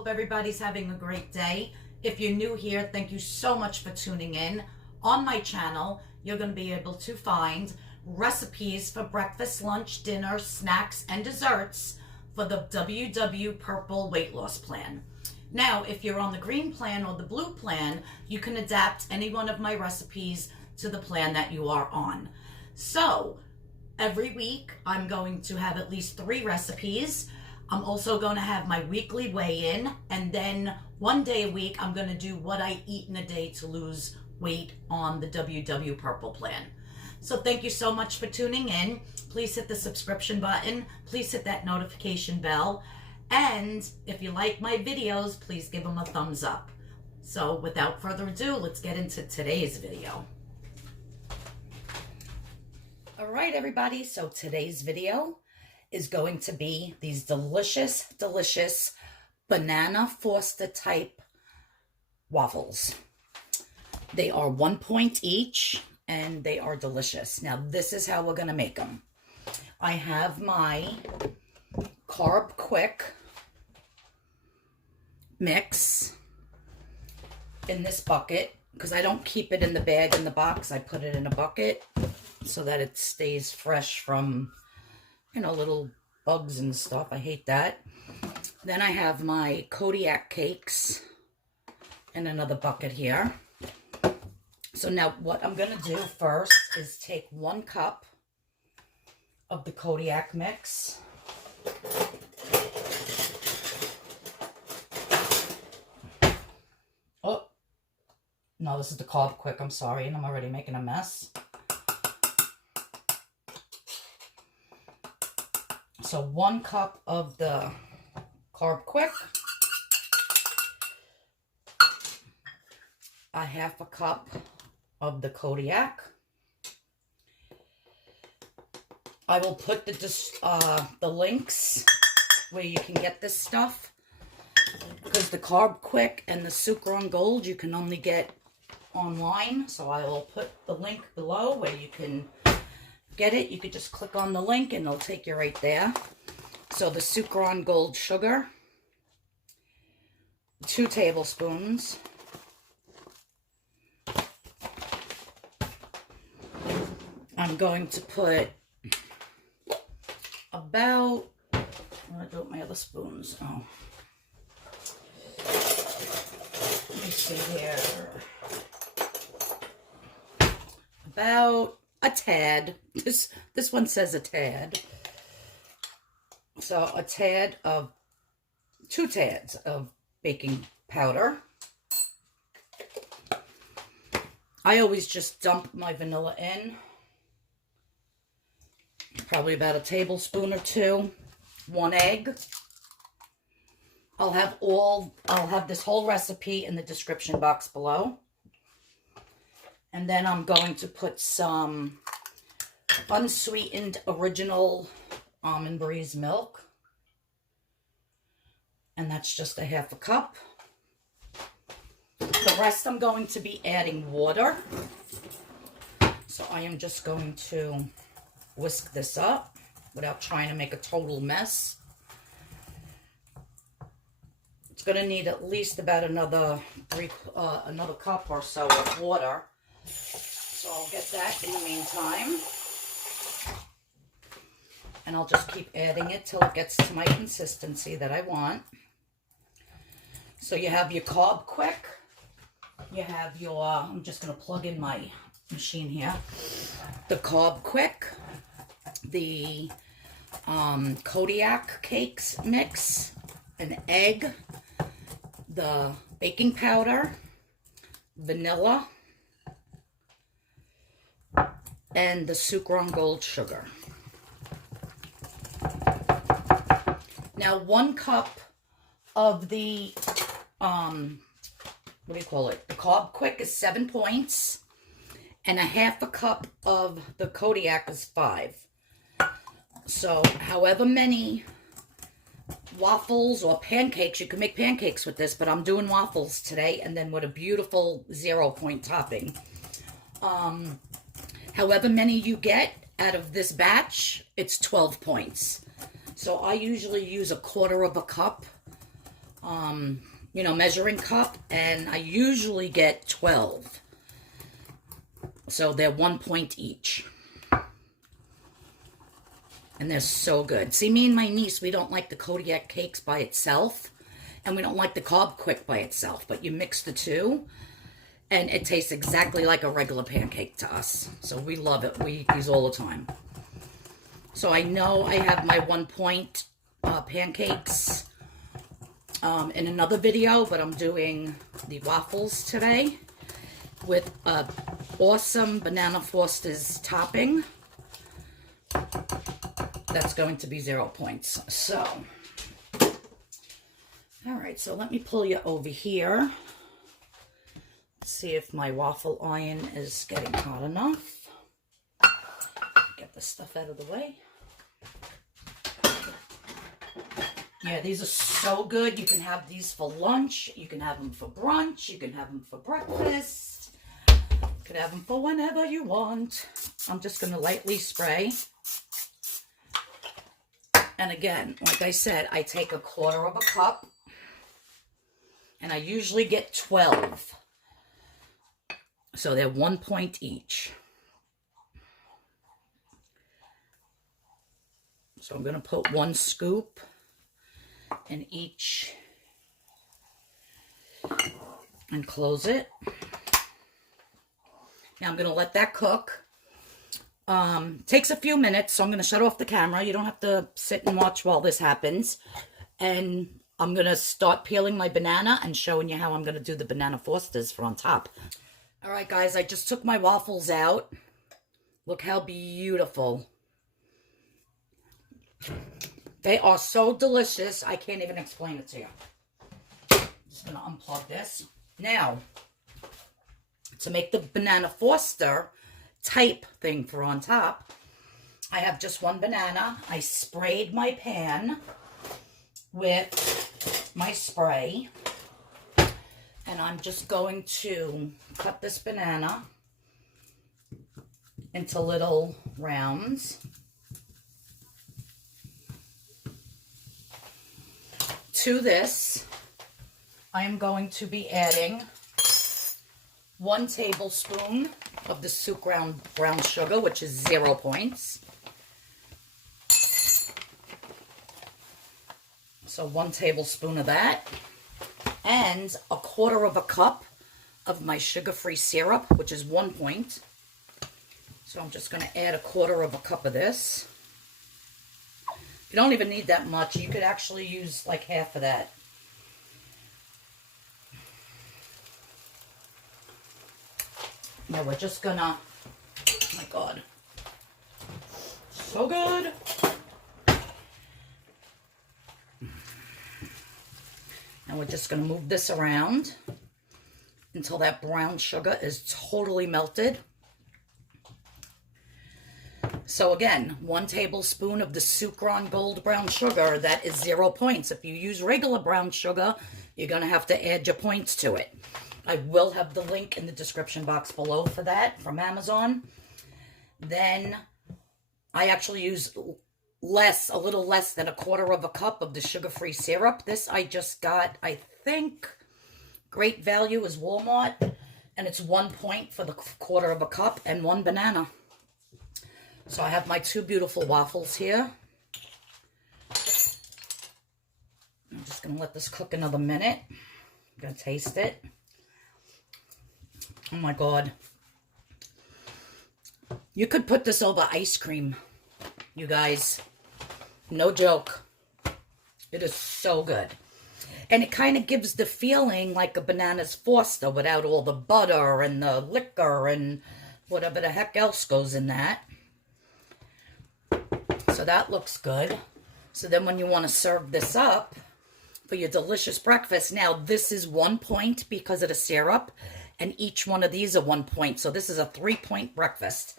Hope everybody's having a great day. If you're new here, thank you so much for tuning in. On my channel, you're going to be able to find recipes for breakfast, lunch, dinner, snacks, and desserts for the WW Purple Weight Loss Plan. Now, if you're on the green plan or the blue plan, you can adapt any one of my recipes to the plan that you are on. So, every week, I'm going to have at least 3 recipes. I'm also going to have my weekly weigh-in, and then one day a week, I'm going to do what I eat in a day to lose weight on the WW Purple Plan. So thank you so much for tuning in. Please hit the subscription button. Please hit that notification bell. And if you like my videos, please give them a thumbs up. So without further ado, let's get into today's video. All right, everybody. So today's video is going to be these delicious, delicious banana Foster type waffles. They are 1 point each and they are delicious. Now this is how we're going to make them. I have my Carb Quick mix in this bucket because I don't keep it in the bag in the box. I put it in a bucket so that it stays fresh from, you know, little bugs and stuff. I hate that. Then I have my Kodiak cakes in another bucket here. So now what I'm going to do first is take 1 cup of the Kodiak mix. Oh, no, this is the Carb Quick. I'm sorry, and I'm already making a mess. So 1 cup of the Carb Quick, a 1/2 cup of the Kodiak. I will put the links where you can get this stuff, because the Carb Quick and the Sukrin Gold you can only get online. So I will put the link below where you can get it. You could just click on the link and it'll take you right there. So the Sukrin Gold sugar, 2 tablespoons. I'm going to put about, I'm going to do it with my other spoons. Oh. Let me see here. About a tad. This one says a tad. So a tad of, 2 tads of baking powder. I always just dump my vanilla in. Probably about a tablespoon or 2. 1 egg. I'll have this whole recipe in the description box below. And then I'm going to put some unsweetened original almond breeze milk. And that's just a 1/2 cup. The rest I'm going to be adding water. So I am just going to whisk this up without trying to make a total mess. It's going to need at least about another cup or so of water. So I'll get that in the meantime. And I'll just keep adding it till it gets to my consistency that I want. So you have your Carb Quick. You have your, I'm just going to plug in my machine here. The Carb Quick. The Kodiak cakes mix. An egg. The baking powder. Vanilla. And the Sukrin Gold sugar. Now 1 cup of the, what do you call it? The Carb Quick is 7 points. And a 1/2 cup of the Kodiak is 5. So however many waffles or pancakes, you can make pancakes with this, but I'm doing waffles today, and then with a beautiful 0 point topping. However many you get out of this batch, it's 12 points. So I usually use a 1/4 cup measuring cup, and I usually get 12. So they're 1 point each. And they're so good. See, me and my niece, we don't like the Kodiak cakes by itself. And we don't like the Cobb Quick by itself. But you mix the two, and it tastes exactly like a regular pancake to us. So we love it. We eat these all the time. So I know I have my 1 point pancakes in another video, but I'm doing the waffles today with a awesome Banana Foster's topping. That's going to be 0 points. So, all right, so let me pull you over here. See if my waffle iron is getting hot enough. Get this stuff out of the way. Yeah, these are so good. You can have these for lunch. You can have them for brunch. You can have them for breakfast. You can have them for whenever you want. I'm just going to lightly spray. And again, like I said, I take 1/4 cup. And I usually get 12. So they're 1 point each. So I'm going to put 1 scoop in each and close it. Now I'm going to let that cook. Takes a few minutes, so I'm going to shut off the camera. You don't have to sit and watch while this happens. And I'm going to start peeling my banana and showing you how I'm going to do the Banana Fosters for on top. All right, guys, I just took my waffles out. Look how beautiful. They are so delicious, I can't even explain it to you. Just going to unplug this. Now, to make the Banana Foster type thing for on top, I have just 1 banana. I sprayed my pan with my spray, and I'm just going to cut this banana into little rounds. To this, I am going to be adding 1 tablespoon of the Sukrin brown sugar, which is 0 points. So 1 tablespoon of that, and 1/4 cup of my sugar-free syrup, which is 1 point. So I'm just going to add 1/4 cup of this. You don't even need that much. You could actually use like half of that. Now we're just gonna, oh my God, so good. Now we're just gonna move this around until that brown sugar is totally melted. So again, 1 tablespoon of the Sukrin gold brown sugar, that is 0 points. If you use regular brown sugar, you're going to have to add your points to it. I will have the link in the description box below for that from Amazon. Then I actually use a little less than 1/4 cup of the sugar-free syrup. This I just got, I think, great value is Walmart, and it's 1 point for the 1/4 cup and 1 banana. So I have my 2 beautiful waffles here. I'm just going to let this cook another minute. I'm going to taste it. Oh my God. You could put this over ice cream, you guys. No joke. It is so good. And it kind of gives the feeling like a Banana's Foster without all the butter and the liquor and whatever the heck else goes in that. So that looks good. So then when you want to serve this up for your delicious breakfast, now this is 1 point because of the syrup, and each one of these are 1 point. So this is a 3-point breakfast.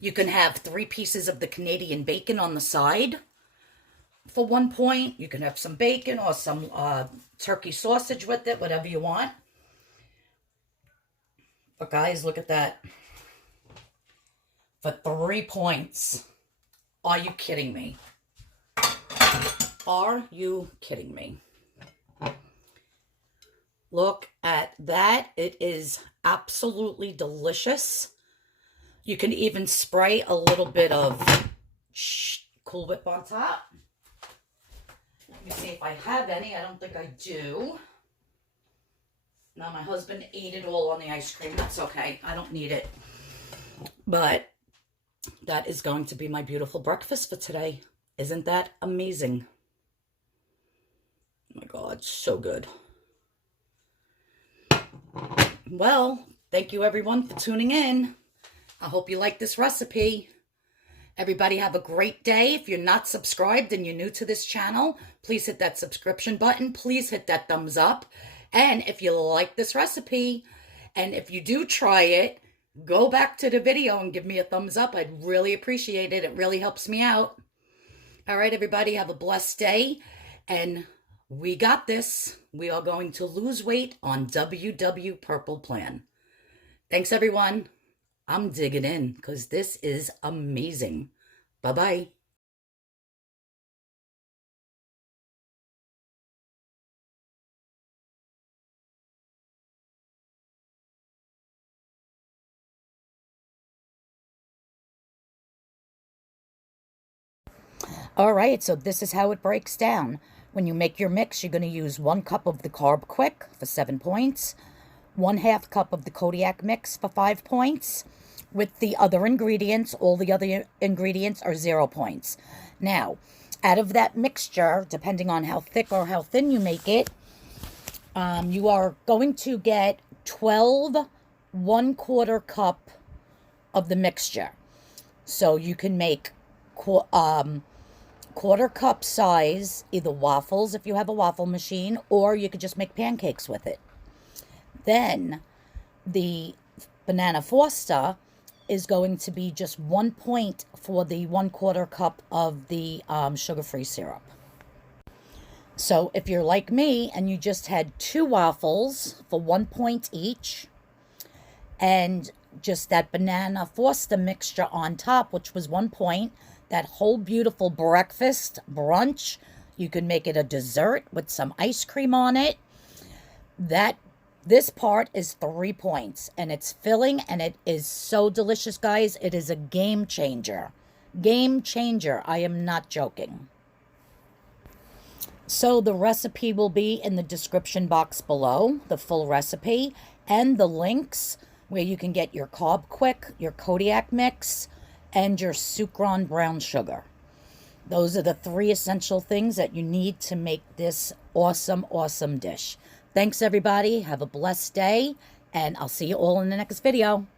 You can have 3 pieces of the Canadian bacon on the side for 1 point. You can have some bacon or some turkey sausage with it, whatever you want. But guys, look at that. For 3 points. Are you kidding me? Are you kidding me? Look at that. It is absolutely delicious. You can even spray a little bit of Cool Whip on top. Let me see if I have any. I don't think I do. Now, my husband ate it all on the ice cream. That's okay. I don't need it. But that is going to be my beautiful breakfast for today. Isn't that amazing? Oh my God, so good. Well, thank you everyone for tuning in. I hope you like this recipe. Everybody have a great day. If you're not subscribed and you're new to this channel, please hit that subscription button. Please hit that thumbs up. And if you like this recipe, and if you do try it, go back to the video and give me a thumbs up. I'd really appreciate it. It really helps me out. All right, everybody, have a blessed day. And we got this. We are going to lose weight on wwpurpleplan. Thanks, everyone. I'm digging in because this is amazing. Bye-bye. All right, so this is how it breaks down. When you make your mix, you're going to use 1 cup of the Carb Quick for 7 points, 1/2 cup of the Kodiak mix for 5 points. With the other ingredients, all the other ingredients are 0 points. Now, out of that mixture, depending on how thick or how thin you make it, you are going to get 12 1/4 cup of the mixture. So you can make quarter cup size, either waffles if you have a waffle machine, or you could just make pancakes with it. Then the banana foster is going to be just 1 point for the 1/4 cup of the sugar-free syrup. So if you're like me and you just had 2 waffles for 1 point each, and just that banana foster mixture on top, which was 1 point, that whole beautiful breakfast brunch, you can make it a dessert with some ice cream on it. This part is 3 points, and it's filling, and it is so delicious, guys. It is a game changer. Game changer. I am not joking. So the recipe will be in the description box below, the full recipe, and the links where you can get your Carb Quick, your Kodiak mix, and your Sukrin brown sugar. Those are the 3 essential things that you need to make this awesome, awesome dish. Thanks, everybody. Have a blessed day, and I'll see you all in the next video.